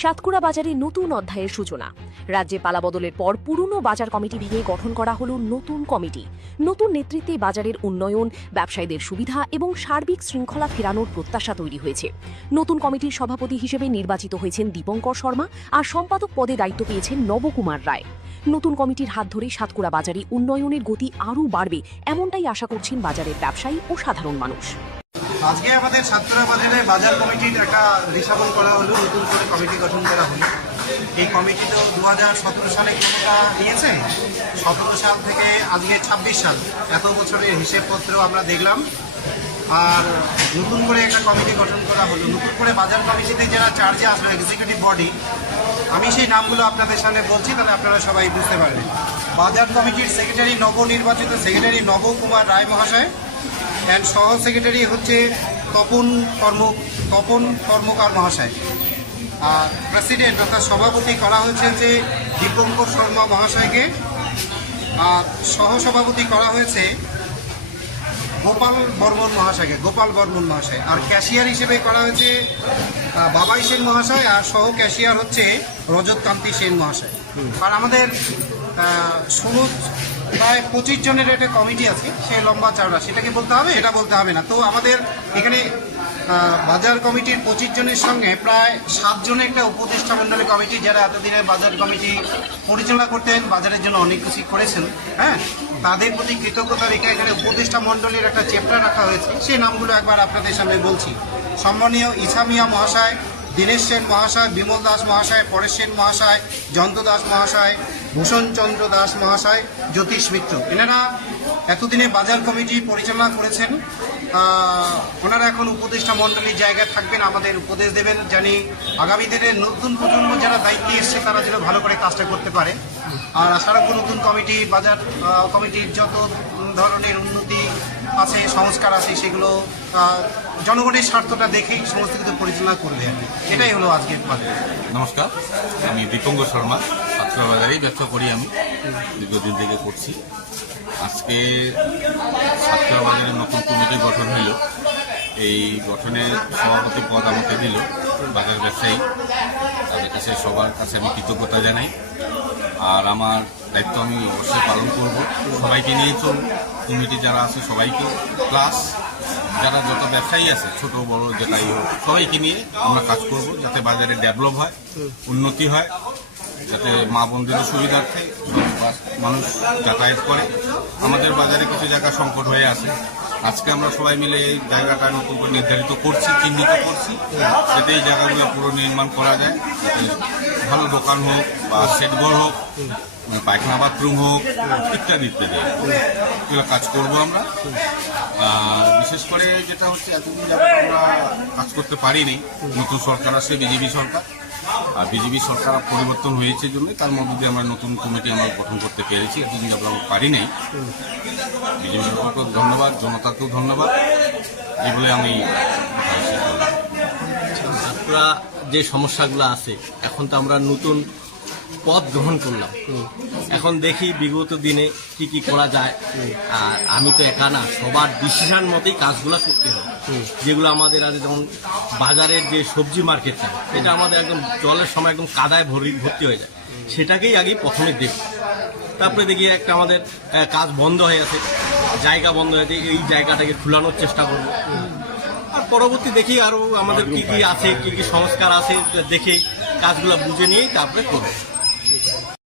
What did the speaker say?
সাতকুড়া বাজারে নতুন অধ্যায়ের সূচনা। রাজ্যে পালাবদলের পর পুরনো বাজার কমিটি ভেঙে গঠন করা হলো নতুন কমিটি। নতুন নেতৃত্বে বাজারের উন্নয়ন, ব্যবসায়ীদের সুবিধা এবং সার্বিক শৃঙ্খলা ফেরানোর প্রত্যাশা তৈরি হয়েছে। নতুন কমিটির সভাপতি হিসেবে নির্বাচিত হয়েছেন দীপঙ্কর শর্মা, আর সম্পাদক পদে দায়িত্ব পেয়েছেন নবকুমার রায়। নতুন কমিটির হাত ধরে সাতকুড়া বাজারে উন্নয়নের গতি আরও বাড়বে, এমনটাই আশা করছেন বাজারের ব্যবসায়ী ও সাধারণ মানুষ। আজকে আমাদের সাতকুড়া বাজারে বাজার কমিটির একটা রিসাবন করা হলো, নতুন করে কমিটি গঠন করা হলো। এই কমিটি তো 2017 সালে ক্ষমতা নিয়েছে। 17 সাল থেকে আজকে 26 সাল, এত বছরের হিসেবপত্র আমরা দেখলাম। আর নতুন করে একটা কমিটি গঠন করা হলো। নতুন করে বাজার কমিটিতে যারা চার্জে আসলো, এক্সিকিউটিভ বডি, আমি সেই নামগুলো আপনাদের সামনে বলছি, তাহলে আপনারা সবাই বুঝতে পারবেন। বাজার কমিটির সেক্রেটারি, নবনির্বাচিত সেক্রেটারি নবকুমার রায় মহাশয়, অ্যান্ড সহ সেক্রেটারি হচ্ছে তপন কর্মকার মহাশয়। আর প্রেসিডেন্ট অর্থাৎ সভাপতি করা হয়েছে যে দীপঙ্কর শর্মা মহাশয়কে। আর সহসভাপতি করা হয়েছে গোপাল বর্মন মহাশয়। আর ক্যাশিয়ার হিসেবে করা হয়েছে বাবাই সেন মহাশয়, আর সহ ক্যাশিয়ার হচ্ছে রজতকান্তি সেন মহাশয়। আর আমাদের প্রায় 25 জনের একটা কমিটি আছে, সে লম্বা চওড়া, সেটাকে বলতে হবে, এটা বলতে হবে না। তো আমাদের এখানে বাজার কমিটির 25 জনের সঙ্গে প্রায় 7 জনের একটা উপদেষ্টা মণ্ডলী কমিটি, যারা এতদিনে বাজার কমিটি পরিচালনা করতেন, বাজারের জন্য অনেক কিছু করেছেন। হ্যাঁ, তাদের প্রতি কৃতজ্ঞতা রেখে এখানে উপদেষ্টা মণ্ডলীর একটা চ্যাপ্টার রাখা হয়েছে। সেই নামগুলো একবার আপনাদের সামনে বলছি। সম্মানীয় ইসামিয়া মহাশয়, দীনেশ সেন মহাশয়, বিমল দাস মহাশয়, পরেশ সেন মহাশয়, জয়ন্ত দাস মহাশয়, ভূষণ চন্দ্র দাস মহাশয়, জ্যোতিষ মিত্র, এনারা এতদিনে বাজার কমিটি পরিচালনা করেছেন। ওনারা এখন উপদেষ্টা মণ্ডলীর জায়গায় থাকবেন, আমাদের উপদেশ দেবেন, জানি আগামী দিনে নতুন প্রজন্ম যারা দায়িত্বে এসছে তারা যেন ভালো করে কাজটা করতে পারে। আর আশা রাখবো নতুন কমিটি, বাজার কমিটির যত ধরনের উন্নতি আছে, সংস্কার আছে, সেগুলো জনগণের স্বার্থটা দেখেই সমস্ত কিছু পরিচালনা করবে। এটাই হলো আজকের বাজার। নমস্কার, আমি দীপঙ্কর শর্মা, সাতকুড়া বাজারেই ব্যবসা করি। আমি দীর্ঘদিন থেকে করছি। আজকে সাতকুড়া বাজারের নতুন কমিটি গঠন হইল। এই গঠনে সভাপতি পদ আমাকে দিল বাজার ব্যবসায়ী। তাদের কাছে সবার কাছে আমি কৃতজ্ঞতা জানাই। আর আমার দায়িত্ব আমি অবশ্যই পালন করব, সবাইকে নিয়ে চলব। কমিটি যারা আছে সবাইকে, প্লাস যারা যত ব্যবসায়ী আছে, ছোট বড় যেটাই হোক, সবাইকে নিয়ে আমরা কাজ করব, যাতে বাজারে ডেভেলপ হয়, উন্নতি হয়, যাতে মা বোনদেরও সুবিধার্থে মানুষ যাতায়াত করে। আমাদের বাজারে কিছু জায়গা সংকট হয়ে আছে। আজকে আমরা সবাই মিলে এই জায়গাটা নতুন করে নির্ধারিত করছি, চিহ্নিত করছি, যাতে এই জায়গাগুলো পুরো নির্মাণ করা যায়। ভালো দোকান হোক বা সেটঘর হোক, পায়খানা বাথরুম হোক, ইত্যাদি ইত্যাদি, এগুলো কাজ করবো আমরা। বিশেষ করে যেটা হচ্ছে, এতদিন যাবত আমরা কাজ করতে পারিনি। নতুন সরকার আসছে, বিজেপি সরকার, আর বিজেপি সরকার পরিবর্তন হয়েছে জন্য তার মধ্যে দিয়ে আমরা নতুন কমিটি আমরা গঠন করতে পেরেছি। এতদিন যাবত আমরা পারি নাই। বিজেপি সরকারকেও ধন্যবাদ, জনতাকেও ধন্যবাদ, এগুলো আমি আমরা যে সমস্যাগুলো আছে, এখন তো আমরা নতুন পথ গ্রহণ করলাম। এখন দেখি বিগত দিনে কি কি করা যায়। আর আমি তো একা না, সবার ডিসিশন মতেই কাজগুলো করতে হবে। যেগুলো আমাদের আছে, যেমন বাজারের যে সবজি মার্কেটটা, এটা আমাদের একদম জলের সময় একদম কাদায় ভর্তি হয়ে যায়। সেটাকেই আগে প্রথমে দেখি, তারপরে দেখি একটা আমাদের কাজ বন্ধ হয়ে আছে, জায়গা বন্ধ হয়ে আছে, এই জায়গাটাকে খোলানোর চেষ্টা করবো। আর পরবর্তী দেখি আরও আমাদের কি কি আছে, কি কি সংস্কার আছে, দেখে কাজগুলো বুঝে নিয়েই তারপরে করবো।